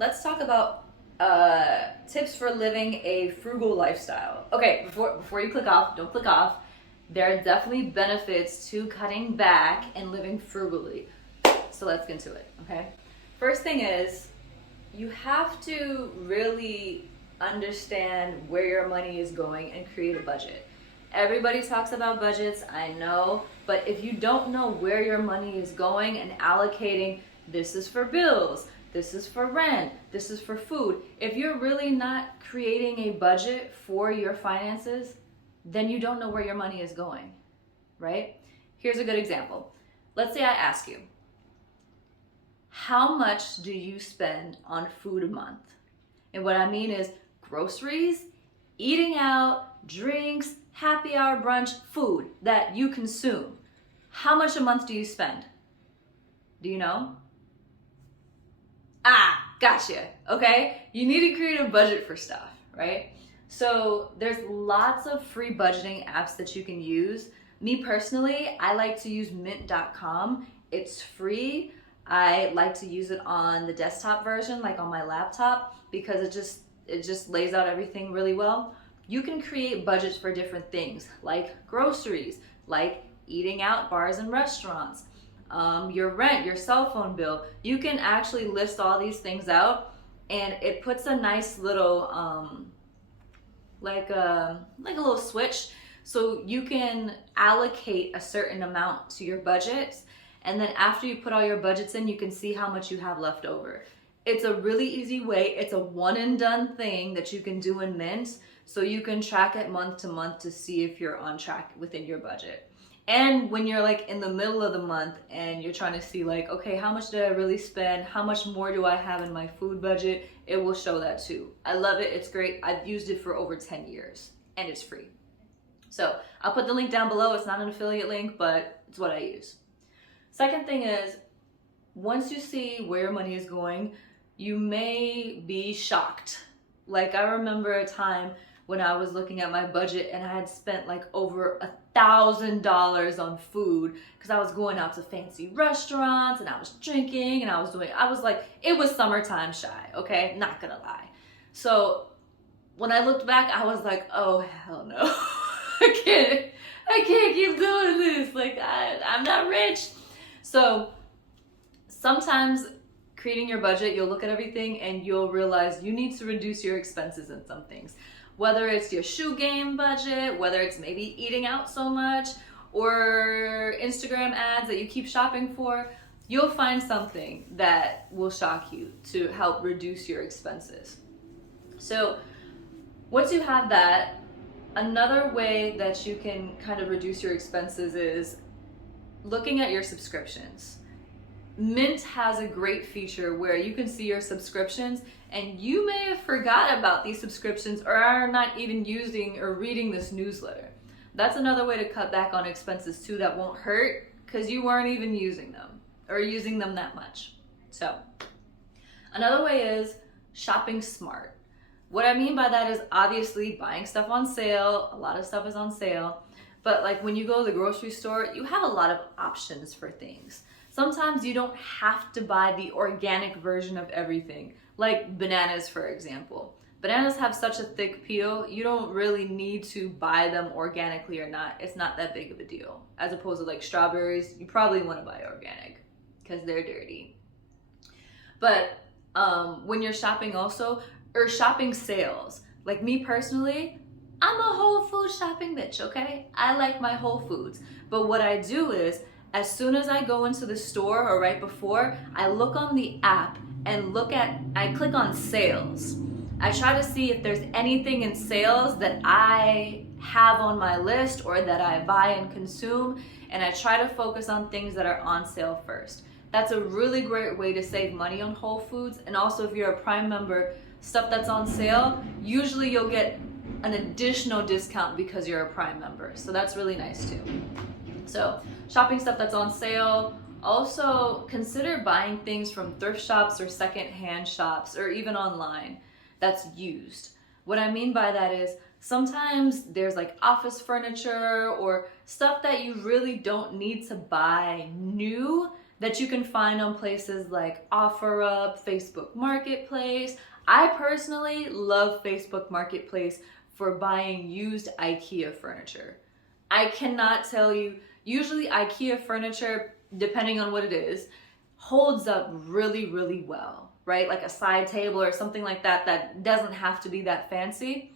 let's talk about tips for living a frugal lifestyle. Okay, before you click off, don't click off. There are definitely benefits to cutting back and living frugally. So let's get into it, okay? First thing is, you have to really understand where your money is going and create a budget. Everybody talks about budgets, I know, but if you don't know where your money is going and allocating, this is for bills, this is for rent, this is for food. If you're really not creating a budget for your finances, then you don't know where your money is going, right? Here's a good example. Let's say I ask you, how much do you spend on food a month? And what I mean is groceries, eating out, drinks, happy hour, brunch, food that you consume. How much a month do you spend? Do you know? Gotcha. Okay. You need to create a budget for stuff, right? So there's lots of free budgeting apps that you can use. Me personally, I like to use mint.com. It's free. I like to use it on the desktop version, like on my laptop, because it just lays out everything really well. You can create budgets for different things, like groceries, like eating out, bars and restaurants, your rent, your cell phone bill. You can actually list all these things out, and it puts a nice little like a little switch, so you can allocate a certain amount to your budgets, and then after you put all your budgets in, you can see how much you have left over. It's a really easy way. It's a one and done thing that you can do in Mint, so you can track it month to month to see if you're on track within your budget. And when you're like in the middle of the month and you're trying to see like, okay, how much did I really spend? How much more do I have in my food budget? It will show that too. I love it. It's great. I've used it for over 10 years and it's free. So I'll put the link down below. It's not an affiliate link, but it's what I use. Second thing is, once you see where your money is going, you may be shocked. Like I remember a time when I was looking at my budget and I had spent like over $1,000 on food because I was going out to fancy restaurants and I was drinking and I was like, it was summertime shy, okay? Not gonna lie. So when I looked back, I was like, oh hell no. I can't keep doing this. Like I'm not rich. So sometimes creating your budget, you'll look at everything and you'll realize you need to reduce your expenses in some things. Whether it's your shoe game budget, whether it's maybe eating out so much, or Instagram ads that you keep shopping for, you'll find something that will shock you to help reduce your expenses. So once you have that, another way that you can kind of reduce your expenses is looking at your subscriptions. Mint has a great feature where you can see your subscriptions, and you may have forgot about these subscriptions or are not even using or reading this newsletter. That's another way to cut back on expenses too that won't hurt because you weren't even using them or using them that much. So another way is shopping smart. What I mean by that is obviously buying stuff on sale. A lot of stuff is on sale, but like when you go to the grocery store, you have a lot of options for things. Sometimes you don't have to buy the organic version of everything, like bananas, for example. Bananas have such a thick peel, you don't really need to buy them organically or not. It's not that big of a deal. As opposed to like strawberries, you probably want to buy organic because they're dirty. But when you're shopping also, or shopping sales, like me personally, I'm a Whole Foods shopping bitch, okay? I like my Whole Foods. But what I do is, as soon as I go into the store or right before, I look on the app and I click on sales. I try to see if there's anything in sales that I have on my list or that I buy and consume, and I try to focus on things that are on sale first. That's a really great way to save money on Whole Foods, and also if you're a Prime member, stuff that's on sale, usually you'll get an additional discount because you're a Prime member, so that's really nice too. So shopping stuff that's on sale. Also consider buying things from thrift shops or secondhand shops or even online that's used. What I mean by that is sometimes there's like office furniture or stuff that you really don't need to buy new that you can find on places like OfferUp, Facebook Marketplace. I personally love Facebook Marketplace for buying used IKEA furniture. I cannot tell you, usually IKEA furniture, depending on what it is, holds up really, really well, right? Like a side table or something like that that doesn't have to be that fancy.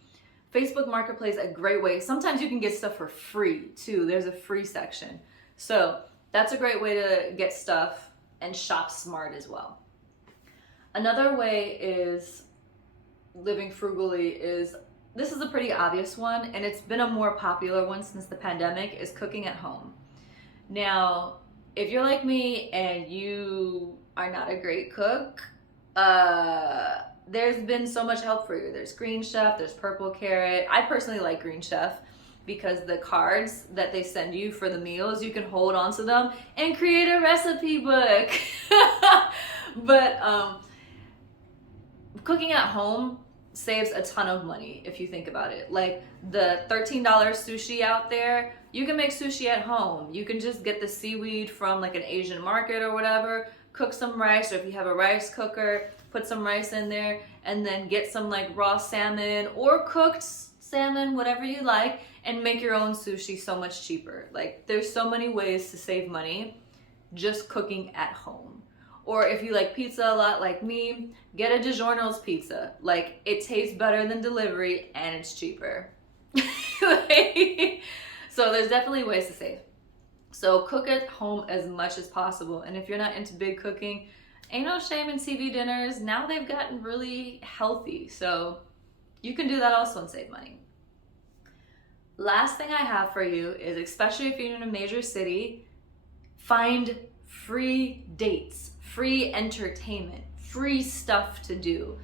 Facebook Marketplace, a great way. Sometimes you can get stuff for free too. There's a free section. So that's a great way to get stuff and shop smart as well. Another way is living frugally is, this is a pretty obvious one, and it's been a more popular one since the pandemic, is cooking at home. Now, if you're like me and you are not a great cook, there's been so much help for you. There's Green Chef, there's Purple Carrot. I personally like Green Chef because the cards that they send you for the meals, you can hold on to them and create a recipe book. But cooking at home saves a ton of money if you think about it. Like the $13 sushi out there, you can make sushi at home. You can just get the seaweed from like an Asian market or whatever, cook some rice, or if you have a rice cooker, put some rice in there, and then get some like raw salmon or cooked salmon, whatever you like, and make your own sushi so much cheaper. Like there's so many ways to save money just cooking at home. Or if you like pizza a lot like me, get a DiGiorno's pizza. Like it tastes better than delivery and it's cheaper. So there's definitely ways to save. So cook at home as much as possible. And if you're not into big cooking, ain't no shame in TV dinners. Now they've gotten really healthy. So you can do that also and save money. Last thing I have for you is, especially if you're in a major city, find free dates, free entertainment, free stuff to do.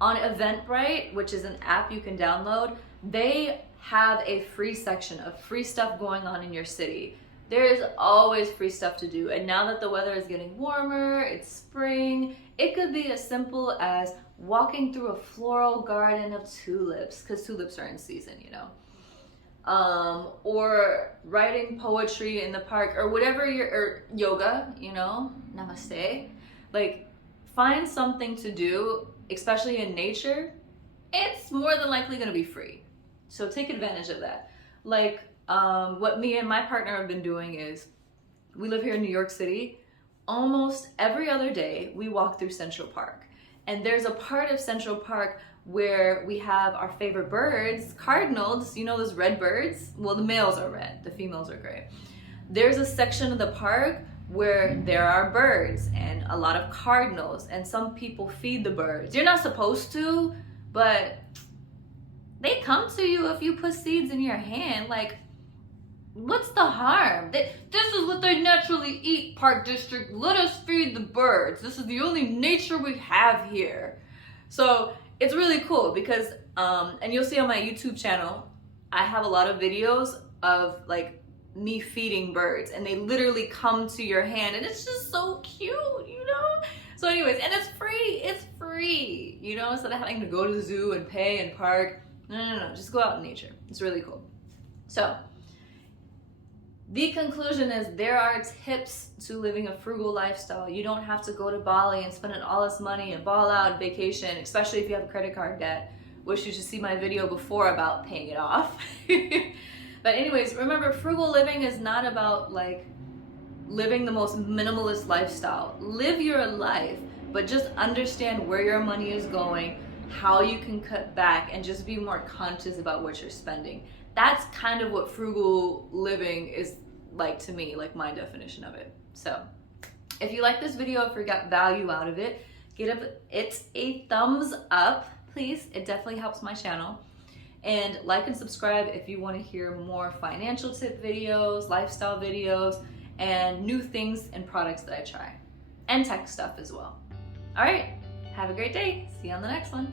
On Eventbrite, which is an app you can download, they have a free section of free stuff going on in your city. There is always free stuff to do. And now that the weather is getting warmer, it's spring, it could be as simple as walking through a floral garden of tulips, because tulips are in season, you know. Or writing poetry in the park, or whatever or yoga, you know, namaste. Like, find something to do, especially in nature. It's more than likely gonna be free. So take advantage of that. Like, what me and my partner have been doing is, we live here in New York City. Almost every other day, we walk through Central Park. And there's a part of Central Park where we have our favorite birds, cardinals, you know those red birds? Well, the males are red, the females are gray. There's a section of the park where there are birds and a lot of cardinals, and some people feed the birds. You're not supposed to, but they come to you if you put seeds in your hand. Like, what's the harm? This is what they naturally eat, Park District. Let us feed the birds. This is the only nature we have here. So it's really cool because, and you'll see on my YouTube channel, I have a lot of videos of like me feeding birds, and they literally come to your hand, and it's just so cute, you know? So anyways, and it's free, you know, instead of having to go to the zoo and pay and park. No, just go out in nature. It's really cool. So the conclusion is, there are tips to living a frugal lifestyle. You don't have to go to Bali and spend all this money and ball out and vacation, especially if you have a credit card debt, which you should see my video before about paying it off. But anyways, remember, frugal living is not about like living the most minimalist lifestyle. Live your life, but just understand where your money is going, how you can cut back, and just be more conscious about what you're spending. That's kind of what frugal living is like to me, like my definition of it. So if you like this video, if you got value out of it, give it a thumbs up, please. It definitely helps my channel. And like and subscribe if you want to hear more financial tip videos, lifestyle videos, and new things and products that I try, and tech stuff as well. All right, have a great day. See you on the next one.